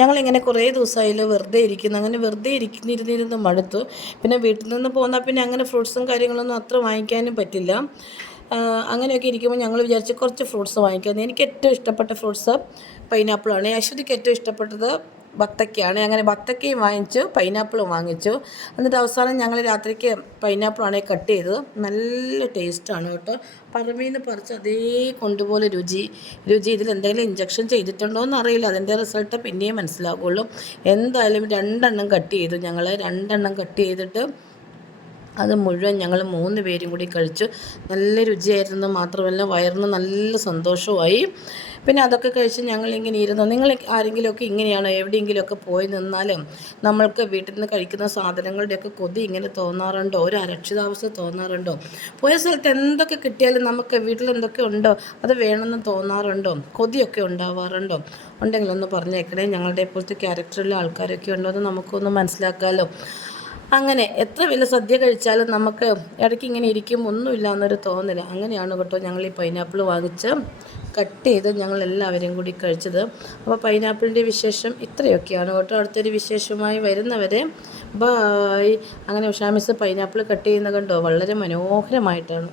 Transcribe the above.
ഞങ്ങളിങ്ങനെ കുറേ ദിവസമായാലും വെറുതെ ഇരിക്കുന്നു. അങ്ങനെ വെറുതെ ഇരുന്നിരുന്ന് മടുത്തു. പിന്നെ വീട്ടിൽ നിന്ന് പോന്നാൽ പിന്നെ അങ്ങനെ ഫ്രൂട്ട്സും കാര്യങ്ങളൊന്നും അത്ര വാങ്ങിക്കാനും പറ്റില്ല. അങ്ങനെയൊക്കെ ഇരിക്കുമ്പോൾ ഞങ്ങൾ വിചാരിച്ചു കുറച്ച് ഫ്രൂട്ട്സ് വാങ്ങിക്കാമെന്ന്. എനിക്ക് ഏറ്റവും ഇഷ്ടപ്പെട്ട ഫ്രൂട്ട്സ് പൈനാപ്പിളാണ്. അശ്വതിക്ക് ഏറ്റവും ഇഷ്ടപ്പെട്ടത് ബത്തക്കയാണ്. അങ്ങനെ ബത്തക്കയും വാങ്ങിച്ചു, പൈനാപ്പിളും വാങ്ങിച്ചു. എന്നിട്ട് അവസാനം ഞങ്ങൾ രാത്രിക്ക് പൈനാപ്പിളാണ് കട്ട് ചെയ്തത്. നല്ല ടേസ്റ്റാണ് കേട്ടോ. പറമ്പിൽ നിന്ന് പറിച്ച് അതേ കൊണ്ടുപോലെ രുചി ഇതിലെന്തെങ്കിലും ഇഞ്ചക്ഷൻ ചെയ്തിട്ടുണ്ടോ എന്നറിയില്ല. അതിൻ്റെ റിസൾട്ട് പിന്നെയും മനസ്സിലാകുള്ളൂ. എന്തായാലും 2 കട്ട് ചെയ്തു. ഞങ്ങൾ 2 കട്ട് ചെയ്തിട്ട് അത് മുഴുവൻ ഞങ്ങൾ 3 പേരും കൂടി കഴിച്ചു. നല്ല രുചിയായിരുന്നു. മാത്രമല്ല വയറിന് നല്ല സന്തോഷമായി. പിന്നെ അതൊക്കെ കഴിച്ച് ഞങ്ങളിങ്ങനെ ഇരുന്നു. നിങ്ങൾ ആരെങ്കിലുമൊക്കെ ഇങ്ങനെയാണോ? എവിടെയെങ്കിലുമൊക്കെ പോയി നിന്നാലും നമ്മൾക്ക് വീട്ടിൽ നിന്ന് കഴിക്കുന്ന സാധനങ്ങളുടെയൊക്കെ കൊതി ഇങ്ങനെ തോന്നാറുണ്ടോ? ഒരു അരക്ഷിതാവസ്ഥ തോന്നാറുണ്ടോ? പോയ സ്ഥലത്ത് എന്തൊക്കെ കിട്ടിയാലും നമുക്ക് വീട്ടിൽ എന്തൊക്കെ ഉണ്ടോ അത് വേണമെന്ന് തോന്നാറുണ്ടോ? കൊതിയൊക്കെ ഉണ്ടാവാറുണ്ടോ? ഉണ്ടെങ്കിലൊന്ന് പറഞ്ഞേക്കണേ. ഞങ്ങളുടെ ഇപ്പോഴത്തെ ക്യാരക്ടറുള്ള ആൾക്കാരൊക്കെ ഉണ്ടോ എന്ന് നമുക്കൊന്ന് മനസ്സിലാക്കാമല്ലോ. അങ്ങനെ എത്ര വലിയ സദ്യ കഴിച്ചാലും നമുക്ക് ഇടയ്ക്ക് ഇങ്ങനെ ഇരിക്കും ഒന്നുമില്ല എന്നൊരു തോന്നൽ. അങ്ങനെയാണ് കേട്ടോ ഞങ്ങൾ ഈ പൈനാപ്പിൾ വാങ്ങിച്ച് കട്ട് ചെയ്ത് ഞങ്ങൾ എല്ലാവരും കൂടി കഴിച്ചത്. അപ്പോൾ പൈനാപ്പിളിൻ്റെ വിശേഷം ഇത്രയൊക്കെയാണ് കേട്ടോ. അടുത്തൊരു വിശേഷമായി വരുന്നവരെ ബായ്. അങ്ങനെ ഉഷാ മിസ് പൈനാപ്പിൾ കട്ട് ചെയ്യുന്നത് കണ്ടോ? വളരെ മനോഹരമായിട്ടാണ്.